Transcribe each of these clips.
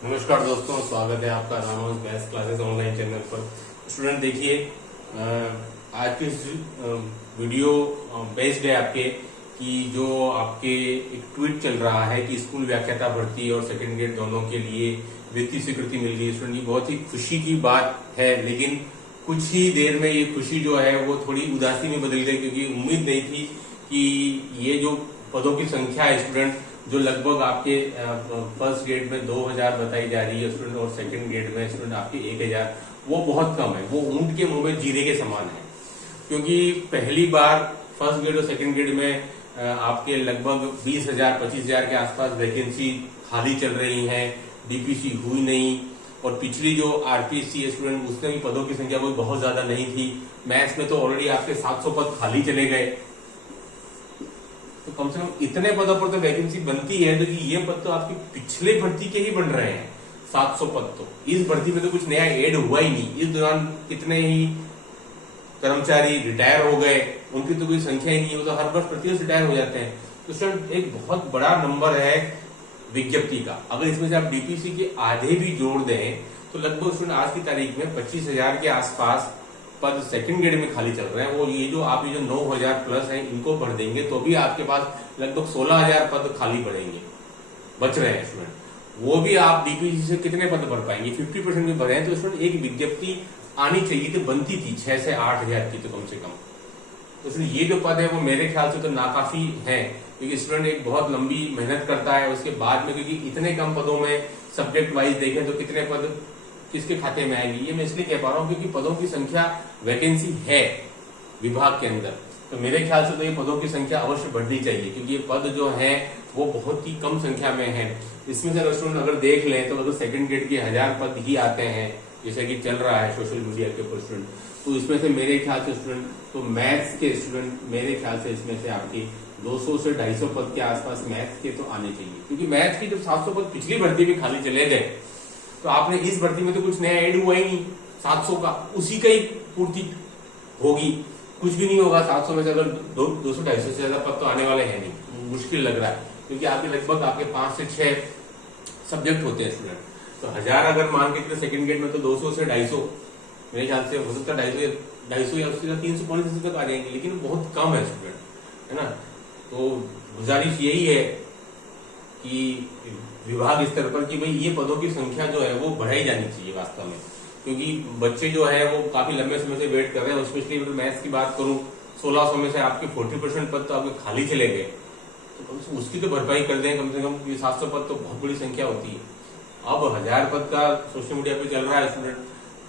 नमस्कार दोस्तों, स्वागत है आपका Ramanuj maths classes online channel पर। स्टूडेंट देखिए, आज की इस वीडियो बेस्ड है आपके कि जो आपके एक ट्वीट चल रहा है कि स्कूल व्याख्याता भर्ती और सेकंड ग्रेड दोनों के लिए वित्तीय स्वीकृति मिल रही है। स्टूडेंट, ये बहुत ही खुशी की बात है, लेकिन कुछ ही देर में ये खुशी जो है वो थोड़ी उदासी में बदल गई, क्योंकि उम्मीद नहीं थी कि ये जो पदों की संख्या है स्टूडेंट, जो लगभग आपके फर्स्ट ग्रेड में 2000 बताई जा रही है स्टूडेंट, और सेकंड ग्रेड में स्टूडेंट आपके 1000, वो बहुत कम है। वो ऊंट के मुंह में जीरे के समान है, क्योंकि पहली बार फर्स्ट ग्रेड और सेकंड ग्रेड में आपके लगभग 20,000 25,000 के आसपास वैकेंसी खाली चल रही है, डीपीसी हुई नहीं। और पिछली जो आरपीएससी है स्टूडेंट, उसमें भी पदों की संख्या कोई बहुत ज्यादा नहीं थी। मैथ्स में तो ऑलरेडी आपके 700 पद खाली चले गए, तो कम से कम इतने पदों पर तो वैकेंसी बनती है। तो ये पद तो आपकी पिछले भर्ती के ही बन रहे हैं, 700 पद। तो इस भर्ती में तो कुछ नया ऐड हुआ ही नहीं। इस दौरान कितने ही कर्मचारी रिटायर हो गए, उनकी तो कोई संख्या ही नहीं है, वो तो हर वर्ष प्रतिवर्ष रिटायर हो जाते हैं। तो स्टूडेंट, एक बहुत बड़ा नंबर है विज्ञप्ति का। अगर इसमें से आप डीपीसी के आधे भी जोड़ दें तो लगभग स्टूडेंट आज की तारीख में 25,000 के आसपास पद सेकंड ग्रेड में खाली चल रहे हैं। वो ये जो 9,000 प्लस हैं, इनको भर देंगे तो भी आपके पास लगभग 16,000 पद खाली पड़ेंगे, बच रहे हैं स्टूडेंट। वो भी आप डीपीसी से कितने पद भर पाएंगे? 50% भी भरे हैं। तो स्टूडेंट, एक विज्ञप्ति आनी चाहिए थी, बनती थी 6 से 8,000 की तो कम से कम। तो स्टूडेंट, ये जो पद है वो मेरे ख्याल से तो नाकाफी है, क्योंकि स्टूडेंट एक बहुत लंबी मेहनत करता है उसके बाद में, क्योंकि इतने कम पदों में सब्जेक्ट वाइज देखें तो कितने पद किसके खाते में आएगी। ये मैं इसलिए कह पा रहा हूँ क्योंकि पदों की संख्या, वैकेंसी है विभाग के अंदर, तो मेरे ख्याल से तो ये पदों की संख्या अवश्य बढ़नी चाहिए, क्योंकि ये पद जो है वो बहुत ही कम संख्या में है। इसमें से स्टूडेंट अगर देख लें तो अगर सेकंड ग्रेड के 1000 पद ही आते हैं, जैसे कि चल रहा है सोशल मीडिया के ऊपर स्टूडेंट, तो इसमें से मेरे ख्याल से स्टूडेंट, तो मैथ्स के स्टूडेंट मेरे ख्याल से इसमें से आपकी 200 से 250 पद के आसपास मैथ्स के तो आने चाहिए। क्योंकि मैथ्स की जब 700 पद पिछली भर्ती में खाली चले गए, तो आपने इस भर्ती में तो कुछ नया ऐड हुआ ही नहीं। 700 का उसी का ही पूर्ति होगी, कुछ भी नहीं होगा। 700 में से अगर 200-250 से ज्यादा पद तो आने वाले हैं नहीं, मुश्किल लग रहा है, क्योंकि आपके लगभग आपके 5 से 6 सब्जेक्ट होते हैं स्टूडेंट। तो 1000 अगर मान के सेकंड ग्रेड में, तो 200 से 250 मेरे ख्याल से हो सकता है 250 या उससे 300 तक आ जाएंगे, लेकिन बहुत कम है स्टूडेंट, है ना। तो गुजारिश यही है कि विभाग स्तर पर कि भाई ये पदों की संख्या जो है वो बढ़ाई जानी चाहिए वास्तव में, क्योंकि बच्चे जो है वो काफी लंबे समय से वेट कर रहे हैं। स्पेशली अगर मैथ्स की बात करूं, 1600 में से आपके 40% पद तो आपके खाली चले गए, तो उसकी तो भरपाई कर दें कम से कम। ये 700 पद तो बहुत बड़ी संख्या होती है। अब 1000 पद का सोशल मीडिया पे चल रहा है स्टूडेंट,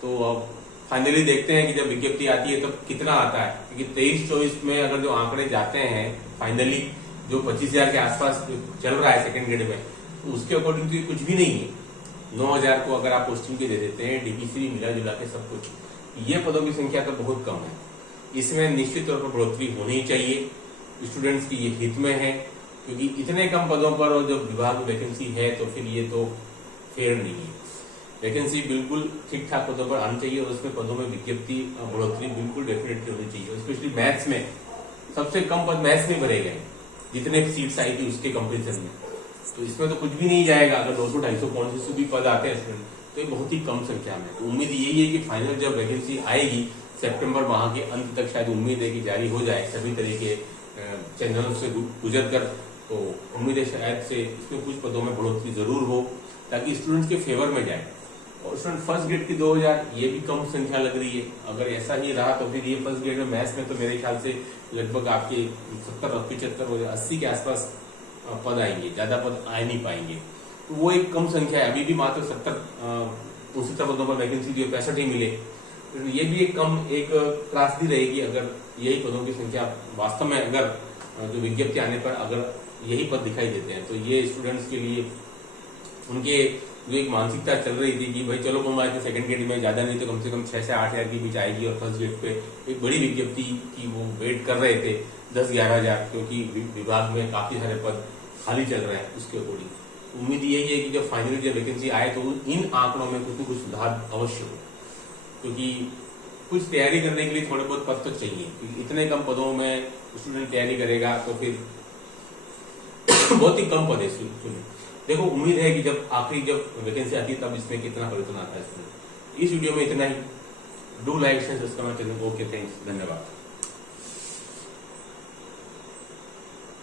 तो अब फाइनली देखते हैं कि जब विज्ञप्ति आती है तब कितना आता है, क्योंकि 23-24 में अगर जो आंकड़े जाते हैं फाइनली, जो 25,000 के आसपास चल रहा है सेकंड ग्रेड में, तो उसके अकॉर्डिंग तो कुछ भी नहीं है। 9,000 को अगर आप पोस्टिंग के दे देते हैं, डीपीसी भी मिला जुला के सब कुछ, ये पदों की संख्या तो बहुत कम है। इसमें निश्चित तौर पर बढ़ोतरी होनी चाहिए, स्टूडेंट्स की ये हित में है, क्योंकि इतने कम पदों पर और जब विभाग में वैकेंसी है तो फिर ये तो फेयर नहीं है। वैकेंसी बिल्कुल ठीक ठाक पदों पर आनी चाहिए, और उसमें पदों में विज्ञप्ति बढ़ोतरी बिल्कुल डेफिनेटली होनी चाहिए। स्पेशली मैथ्स में सबसे कम पद मैथ्स में भरे गए, जितने सीट्स आई थी उसके कंपेरिजन में। तो इसमें तो कुछ भी नहीं जाएगा। अगर 200-250 भी पद आते हैं तो ये बहुत ही कम संख्या में। तो उम्मीद यही है कि फाइनल जब वैकेंसी आएगी सितंबर माह के अंत तक, शायद उम्मीद है कि जारी हो जाए सभी तरह के चैनलों से गुजर कर, तो उम्मीद है शायद से इसमें कुछ पदों में बढ़ोतरी जरूर हो, ताकि स्टूडेंट्स के फेवर में जाए। और स्टूडेंट फर्स्ट ग्रेड की 2000, ये भी कम संख्या लग रही है। अगर ऐसा ही रहा तो फिर ये फर्स्ट ग्रेड में मैथ्स में तो मेरे ख्याल से लगभग आपके 70, 75, 80 के आसपास पद आएंगे, ज्यादा पद आ नहीं पाएंगे। तो वो एक कम संख्या है। अभी भी मात्र 70-69 पदों पर वैकेंसी जो 65 ही मिले, तो ये भी एक कम एक त्रासदी रहेगी अगर यही पदों की संख्या वास्तव में, अगर जो विज्ञप्ति आने पर अगर यही पद दिखाई देते हैं, तो ये स्टूडेंट्स के लिए उनके जो एक मानसिकता चल रही थी कि भाई चलो कम आए थे सेकंड ग्रेड में, ज्यादा नहीं तो कम से कम 6 से 8,000 के बीच आएगी, और फर्स्ट ग्रेड पे एक बड़ी विज्ञप्ति की वो वेट कर रहे थे 10-11,000, क्योंकि विभाग में काफी सारे पद खाली चल रहे हैं। उसके अकॉर्डिंग उम्मीद यही है कि जब फाइनली जब वैकेंसी आए तो इन आंकड़ों में कुछ न कुछ सुधार अवश्य हो, क्योंकि कुछ तैयारी करने के लिए थोड़े बहुत पद तो चाहिए, क्योंकि इतने कम पदों में स्टूडेंट तैयारी करेगा तो फिर बहुत ही कम पद है। देखो उम्मीद है कि जब आखिरी जब वैकेंसी आती है तब इसमें कितना परिवर्तन आता है इसमें। इस वीडियो में इतना ही। Do like share subscribe channel. Okay, thanks, धन्यवाद।